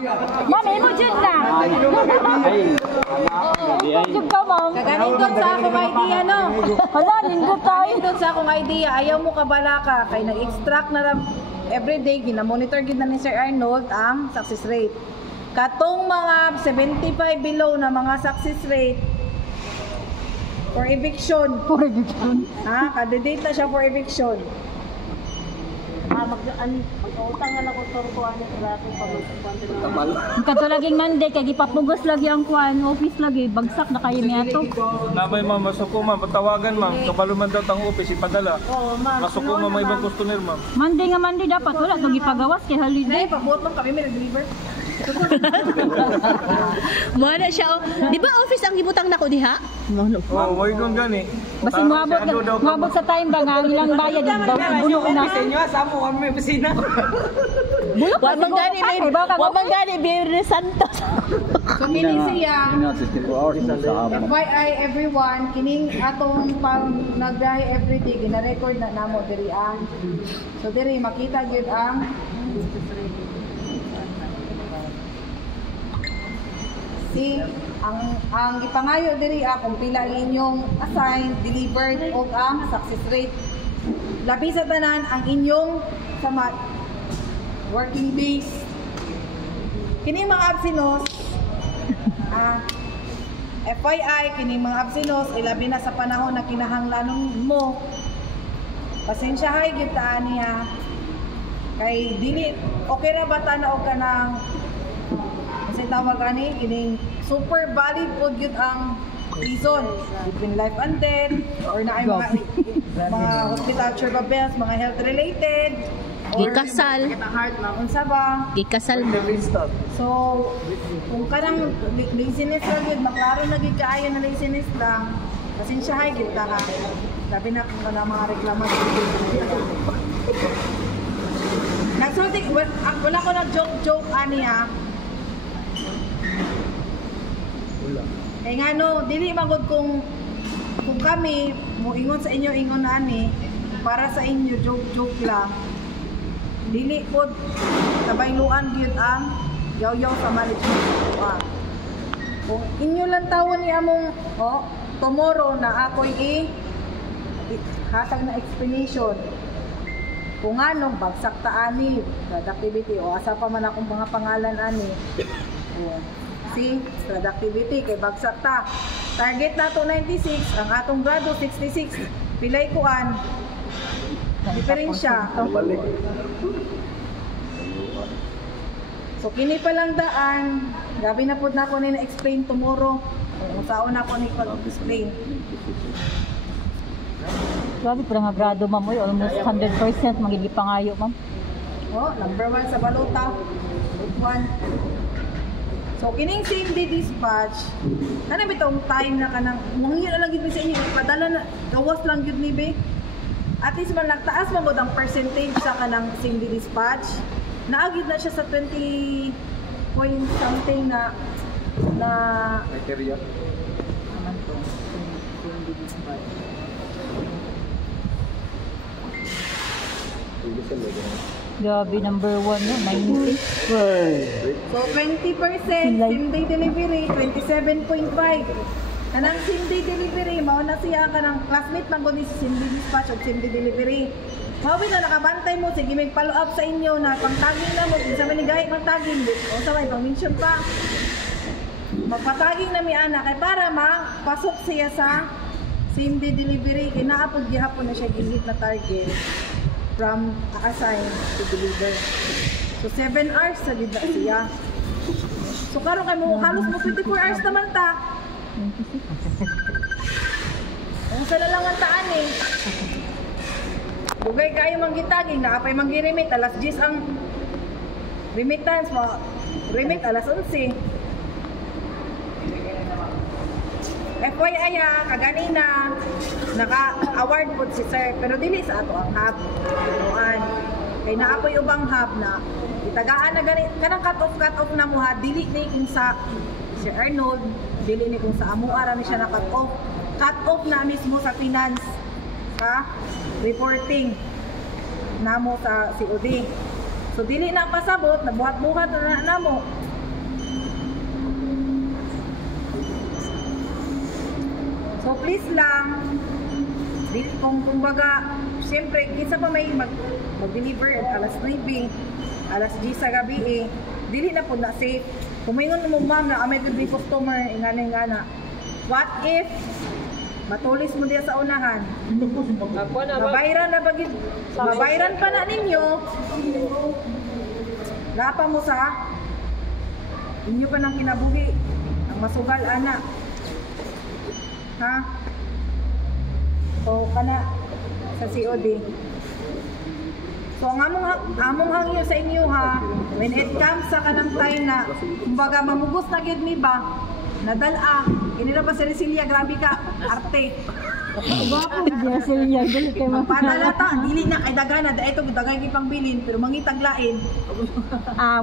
Mami mo dyan na. Jud ka, ma'am. Kaganindot sa akong idea, no? Hala, lindot tayo. Kaganindot sa akong idea. Ayaw mo kabalaka. Kaya nag-extract na lang everyday. Gina-monitor gina ni Sir Arnold ang success rate. Katong mga 75 below na mga success rate for eviction. For eviction. Ha? Kada-date na siya for eviction. Mag-utang na ako ko ano grabe pag Katulaging Monday, kaya gipapugos lagi ang kuan, office lagi, bagsak na kayo niya to. Namay ma'am, masuko ma'am, patawagan ma'am. Kabalo man daw tang office, ipadala. Oo, ma'am. Masuko ma'am, may ibang customer ma'am. Monday dapat, wala itong gipagawas kay holiday. Nay, pabuot mo kami, may nag-deliver. Muna siya. Di ba office ang gibutang nako diha? Oh, why kung gani? Basta mabot sa time ba nga, ilang bayad, bulok na. Samo kami may pisina. Bulok Wa man gani Birne Santos. So, kini siya. FYI, everyone, kining atong pang nagbiyahe everyday, gina-record na namo diri ang. So, diri makita gyud ang ang ipangayo diri kung pila inyong assigned, delivered o ang success rate. Labi sa tanan ang inyong sama working days. Kini mga absinos, FYI, kini mga absinos, ilabi na sa panahon na kinahanglan mo. Pasensya hay gyud ta niya. Kay dili okay ra ba tanaw ka ng kasi tawag ani kining super valid pod gyud ang reason between life and death or na ay mga hospital surveillance, mga health related Gikasal. Unsa ba? Gikasal. So, kung kanang laziness lang yun, maklaro na gid kaayo na laziness lang, pasensya hay gid ta ha. Labi na kung na mga reklamasyon. Nagsulti, wala ko na joke ani ha. Kaya nga no, dili magod kung kami moingon sa inyo ingon na ani para sa inyo joke lang. Dili pod kabayluan gyud ang yaw-yaw sa management. Kung inyo lang tawon ni among tomorrow na ako'y hatag na explanation kung anong bagsak ta ani productivity o asa pa man akong mga pangalan ani. See, productivity kay bagsak ta. Target nato 96, ang atong grado 66. Pilay kuan. Diferensya. So kini pa lang daan. Gabi na pud nako ni na-explain tomorrow. Usaon na ko ni pag-explain. Grabe pa nga grado ma'am, almost 100% magigipangayo ma'am. Number 1 sa balota. Group 1. So kining same day dispatch, kana bitong time na kanang mangyo na lang gid sa inyo, padala na gawas lang gid ni be. At least man nagtaas man gud ang percentage sa kanang same day dispatch. Naagid na siya sa 20 point something na criteria. Naman to same day dispatch. Grabe, number 1 yun, 96. So 20% same day delivery, 27.5. Kanang same day delivery, mao na siya kanang classmate man gud ni same day dispatch o same day delivery. Mao na nakabantay mo, sige may follow up sa inyo na pang-tagging na mo, kinsa man ni gahi mag-tagging o sa may pang-mention pa. Magpa-tagging na mi ana kay para pasok siya sa same day delivery, kay naapod gihapon na siya gihit na target from assign to deliver. So 7 hours sa gid siya. So karon kay mo halos mo 24 hours naman ta. 26. Ang sala lang ang taan eh. Bugay kayo manggitaging, naapay manggiremit, alas 10 ang remittance mo. Remit alas 11. FYI kaganina naka-award po si sir, pero dili sa ato ang hub. Kay naapoy ubang hub na itagaan na ganit kanang cut off na mo ha, dili ni kung sa Sir Arnold, dili ni kung sa amo ara ni siya na cut off na mismo sa finance sa reporting namo sa COD. So dili na pasabot, nabuhat-buhat na namo. please lang, kung kumbaga, siyempre, kinsa pa may mag-deliver at alas 9, alas 10 sa gabi dili na po na safe. Kumingon mo ma'am na may good customer, ingana. What if matulis mo diya sa unahan? Mabayran pa na ninyo. Lapa mo sa inyo pa ng kinabuhi. Ang masugal ana. Ha? So kana sa COD. So ang among hangyo sa inyo ha, when it comes sa kanang time na kumbaga mamugos na gid mi ba, nadala, kinira pa si Resilia, grabe ka, arte. Gwapo dia Celia dili kay Panalata, dili na kay dagana, da ito dagay gi pangbilin pero mangitag lain.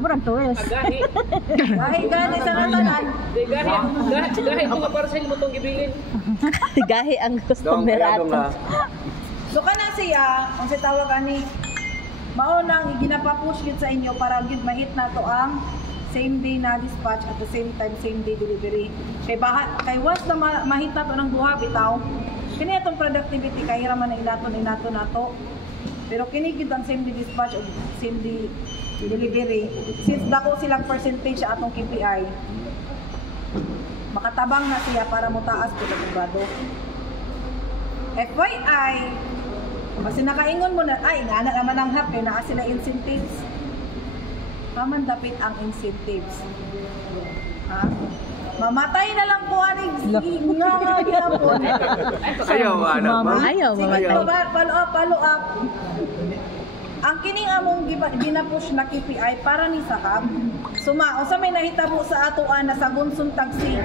murag tuwes. Dahil gani sa katanan. Gahi mga parcel mo tong gibilin. Gahi ang customer ato. So kana siya, ang si tawag ani mao nang ginapapush gid sa inyo para gid mahit nato ang same day na dispatch at the same time same day delivery. Kay once na mahit nato ng duha bitaw, kini atong productivity kay raman na inato nato. Pero kini gid ang same day dispatch o same day delivery. Since dako silang percentage sa atong KPI, makatabang na siya para mutaas pud ang grado. FYI, kasi nakaingon mo na, ay, ingana naman ang hap, kaya naa sila incentives. Paman dapit ang incentives. Ha? Mamatay na lang po aning nga ginapon. Ayaw mama. Ayaw mamatay. Follow up. Ang kining among ginapush na KPI para ni Sakab. Suma, sa may nahitabo sa atoan na sa Gunsong Taxi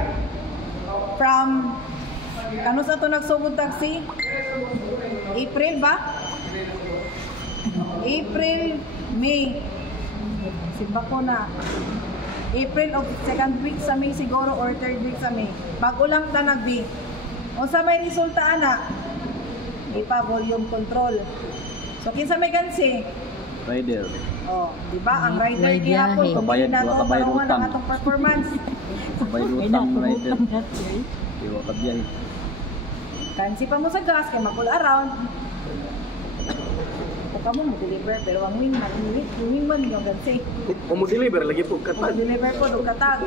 from kano sa ito nagsugod taxi? April ba? April, May. Simba ko na. April of second week sa May siguro or third week sa May. Bago lang ta nagbi. O sa may resulta ana, ipa volume control. So kinsa may gansi? Rider. Oh, di ba ang rider May gihapon biyahe. kung Kabayad, nato kabayad ang utang. atong performance. Sabay lutang rider. Iwa ka biyahe. Kansi pa mo sa gas kay makul around. O kamo mo deliver pero ang win man yung gansi. Kung mo deliver lagi po katag. Deliver po do katag.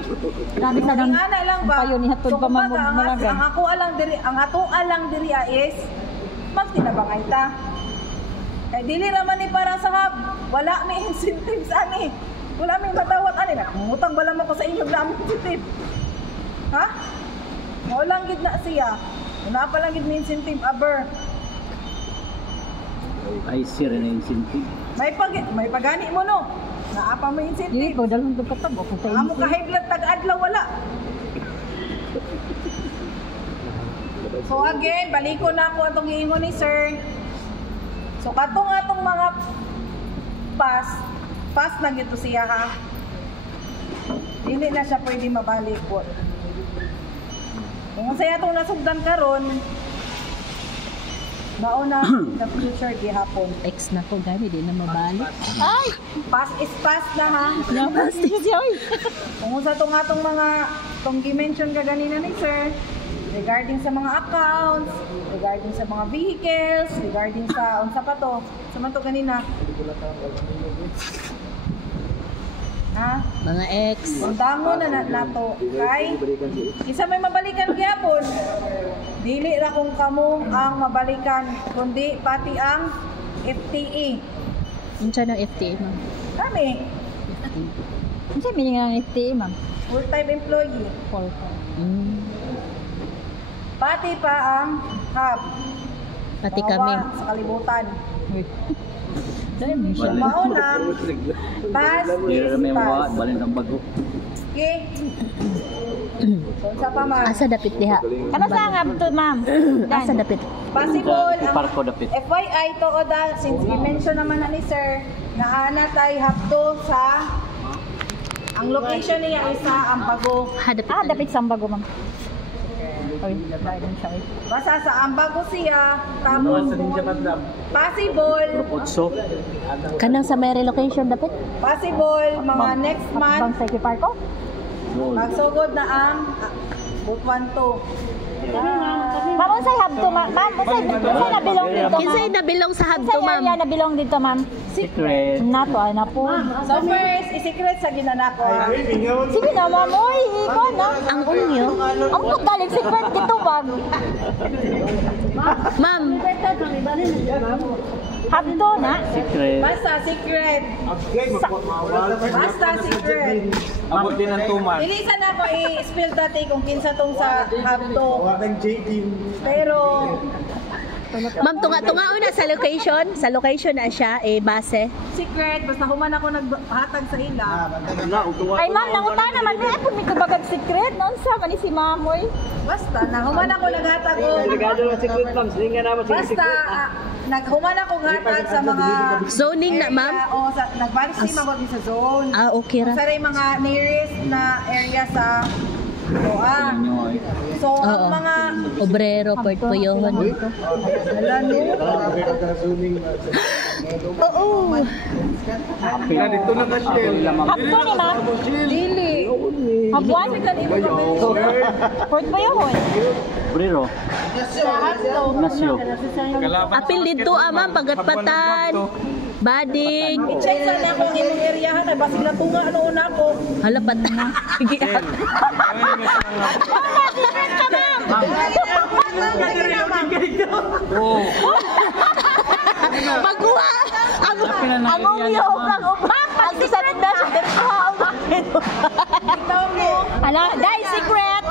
Grabe sa nang Ingana lang ba? payo ni hatod pa man kumbaga, malagan. ang ako alang diri is magtinabangay ta. Kay dili raman ni para sa hub, wala may incentives ani. Wala may matawat ani na. Mutang bala mo ko sa inyo na incentive. Ha? Wala gid na siya. Una pa lang gid ni incentive aber. Ay sir na incentive. May pagani mo no. Naa pa mo Dili incentive. ko dalon to katag ako kay. Amo ka high blood tag-adlaw wala. So again, baliko na ako atong giingon ni sir. So katong atong mga pass na gito siya ha. Hindi na siya pwede mabalik po. Kung saya itong nasugdan karon, mauna the future gihapon. Ex na ko gani di na mabalik. Ay, Pass is pass na ha. napastig siya oy. Kung sa itong atong mga itong gi-mention ka ganina ni sir, regarding sa mga accounts, regarding sa mga vehicles, regarding sa unsa pa to, sa man to ganina. Ha? Mga ex. Undangon na nato kay isa may mabalikan gyapon. Dili ra kung kamo ang mabalikan kundi pati ang FTE. Unsa ng FTA ma'am? Kami, Unsa meaning ang FTA ma'am? full-time employee. Pati pa ang hub. Pati Mga kami. wa sa kalibutan. Dahil mo siya. Mauna, pass Clear is may mga pass. balin ang bago. Okay? So, sa pa man. Asa dapit diha? Kana sa nga to ma'am? Asa dapit? Possible, Iparko dapit. FYI to Oda, since i-mention naman na ni sir, na ana tayo hapto sa ang location niya ay sa Ambago. Dapit sa Ambago ma'am. Oy, dahil mo siya oy. Basta sa Ambago siya, tapos possible, Otso. Kanang sa may relocation dapit? possible, mga next Bang month, sa Parko? Roll. magsugod na ang Butuan 2. Kami Ma'am, unsay habto, ma'am? Ma'am, unsay nabilong dito, Kinsay ma'am? nabilong sa habto, Unsay ma'am? area nabilong dito, ma'am? Secret. Nato, na po. So first, i-secret sa ginanako. Sige na, ma'am. Uy, ikaw na. Ang unyo. Ang putalig, secret dito, bag. Ma'am, Habto na. Secret. Basta secret. Basta secret. Abot din ang tuman. Dili sa na ko i-spill dati kung kinsa tong sa habto. Pero ma'am, tunga-tunga una sa location. Sa location na siya, base. secret, basta human ako naghatag sa ila. Ay, ma'am, nanguta naman. May ako may kabagag secret. Nonsa, mani si ma'am, uy. Basta, human ako naghatag o... Basta, naghuman ako hatag sa mga... Zoning na, ma'am? O, nagbalik si mga sa zone. Ah, okay ra. Sa rin mga nearest na area sa Doa. So, ang mga... Obrero, portfolyohon. Wala niyo. Oo. Kaya dito na ka siya. Habto ni, ma'am. Dili. Habuan. Port ba yun? Brero. Nasyo. Apil dito, ma'am, pagatpatan. Bading. Check sa na akong imong area ha. Kaya basig na tunga ano una ko. Halapat na. Sige. Magkuha. Ang umyo. Ang umang. Ang sasanit na siya. Ala, dahil secret.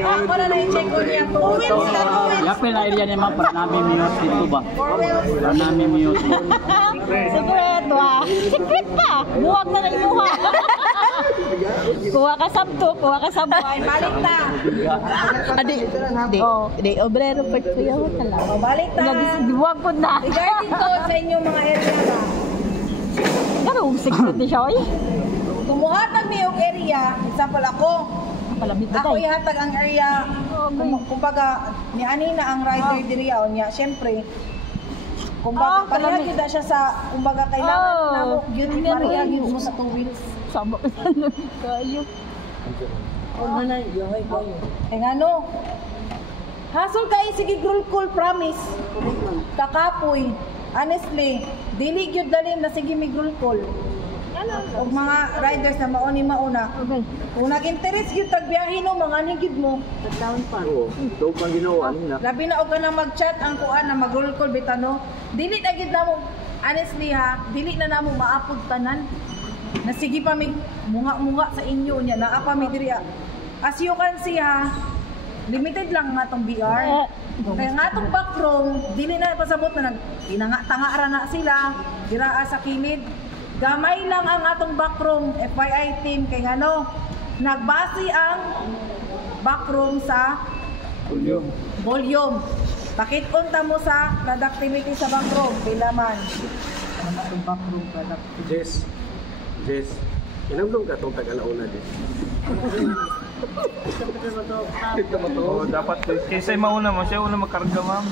Wala na i-check ko niya to. Yapil na area niya ma'am para namin miyos dito ba? Para namin miyos. Secret, wa. Secret pa. Buwag na lang buha. Kuha ka sabto, kuha ka sa buhay. Balik ta. Di, obrero, portfolyohon na lang. O, balik ta. Buwag po na. Regarding to sa inyong mga area ba? Ganun, secret ni siya, oy. Kumuhatag niyo yung area, example ako, Palabit ba ako tayo? ihatag ang area, kumbaga, ni Anina ang rider diri o niya, syempre, kumbaga, parehag yun na siya sa, kumbaga, kailangan na mo, yun, parehag yun mo sa 2 wheels. Sama ka na kayo. Eh nga no, hasol kayo, sige, cool, promise, kakapoy, honestly, dili gyud dali na sige, may cool. O mga riders na mauni mauna. Kung nag-interest yun tagbiyahin no, mga nigid mo. Oo. Ito pang ginawa nila. Labi na og ka na mag-chat ang kuan na mag-roll call bitano. Dili na gid namo, honestly ha, dili na namo maapod tanan. Na sige pa mig munga sa inyo niya, naa pa mi diri. As you can see ha, limited lang nga tong BR. Kaya nga tong backroom, dili na pasabot na nagtinanga-tanga ra na sila, diraa sa kilid. Gamay lang ang atong backroom, FYI team, kay ano, nagbase ang backroom sa volume. Pakit-unta mo sa productivity sa backroom, pila man. Ano atong backroom productivity? Jess, inamdong ka itong Tagalauna, Jess. Dapat kaysa mauna mo, siya una magkarga, ma'am.